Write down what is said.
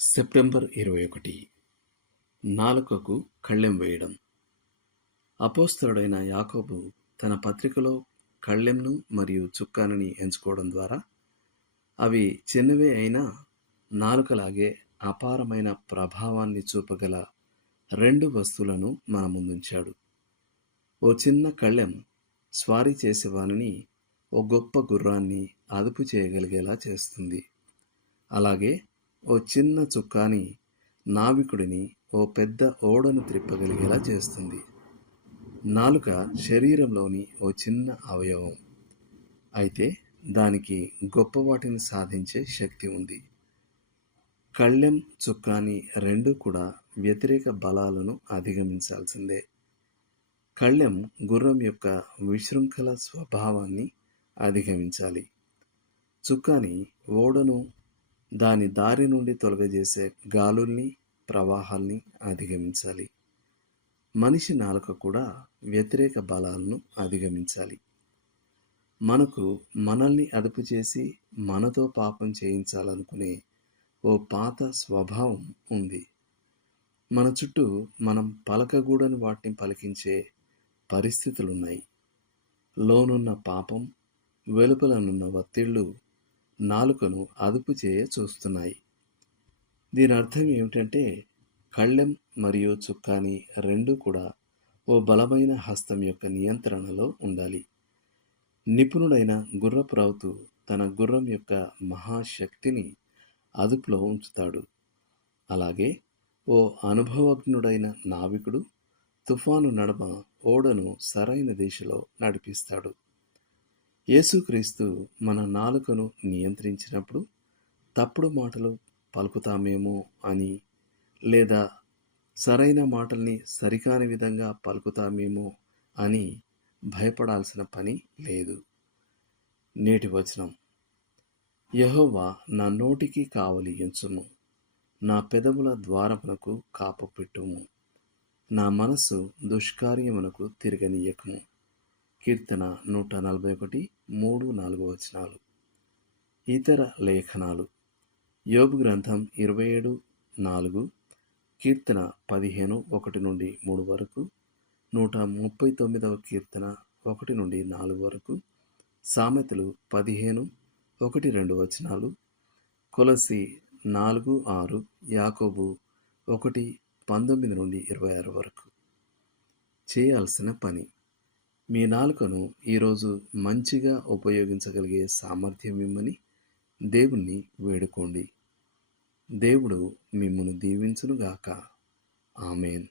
September ఇరవై ఒకటి నాలుకకు కళ్ళెం వేయడం. అపోస్తరుడైన యాకోబు తన పత్రికలో కళ్ళెంను మరియు చుక్కానని ఎంచుకోవడం ద్వారా అవి చిన్నవే అయినా నాలుకలాగే అపారమైన ప్రభావాన్ని చూపగల రెండు వస్తువులను మన ముందుంచాడు. ఓ చిన్న కళ్ళెం స్వారీ చేసేవానిని ఓ గొప్ప గుర్రాన్ని అదుపు చేయగలిగేలా చేస్తుంది. అలాగే ఓ చిన్న చుక్కాని నావికుడిని ఓ పెద్ద ఓడను త్రిప్పగలిగేలా చేస్తుంది. నాలుక శరీరంలోని ఓ చిన్న అవయవం. అయితే దానికి గొప్ప వాటిని సాధించే శక్తి ఉంది. కళ్ళెం చుక్కాని రెండు కూడా వ్యతిరేక బలాలను అధిగమించాల్సిందే. కళ్ళెం గుర్రం యొక్క విశృంఖల స్వభావాన్ని అధిగమించాలి. చుక్కాని ఓడను దాని దారి నుండి తొలగజేసే గాలుల్ని ప్రవాహాల్ని అధిగమించాలి. మనిషి నాలుక కూడా వ్యతిరేక బలాలను అధిగమించాలి. మనకు మనల్ని అదుపు చేసి మనతో పాపం చేయించాలనుకునే ఓ పాత స్వభావం ఉంది. మన చుట్టూ మనం పలకగూడని వాటిని పలికించే పరిస్థితులున్నాయి. లోనున్న పాపం వెలుపలనున్న ఒత్తిళ్ళు నాలుకను అదుపు చేయ చూస్తున్నాయి. దీని అర్థం ఏమిటంటే కళ్ళెం మరియు చుక్కాని రెండు కూడా ఓ బలమైన హస్తం యొక్క నియంత్రణలో ఉండాలి. నిపుణుడైన గుర్రపు రౌతు తన గుర్రం యొక్క మహాశక్తిని అదుపులో ఉంచుతాడు. అలాగే ఓ అనుభవజ్ఞుడైన నావికుడు తుఫాను నడమ ఓడను సరైన దిశలో నడిపిస్తాడు. యేసుక్రీస్తు మన నాలుకను నియంత్రించినప్పుడు తప్పుడు మాటలు పలుకుతామేమో అని లేదా సరైన మాటల్ని సరికాని విధంగా పలుకుతామేమో అని భయపడాల్సిన పని లేదు. నేటి వచనం. యహోవా నా నోటికి కావలి ఎంచుము. నా పెదవుల ద్వారమునకు కాపు పెట్టుము. నా మనస్సు దుష్కార్యమునకు తిరగనీయకము. కీర్తన నూట నలభై ఒకటి మూడు నాలుగు వచనాలు. ఇతర లేఖనాలు. యోగు గ్రంథం ఇరవై ఏడు నాలుగు కీర్తన పదిహేను ఒకటి నుండి మూడు వరకు నూట ముప్పై తొమ్మిదవ కీర్తన ఒకటి నుండి నాలుగు వరకు సామెతలు పదిహేను ఒకటి రెండు వచనాలు కొలసి నాలుగు ఆరు యాకోబు ఒకటి పంతొమ్మిది నుండి ఇరవై ఆరు వరకు. చేయాల్సిన పని. మీ నాలుకను ఈరోజు మంచిగా ఉపయోగించగలిగే సామర్థ్యం ఇమ్మని దేవుణ్ణి వేడుకోండి. దేవుడు మిమ్మల్ని దీవించునుగాక. ఆమెన్.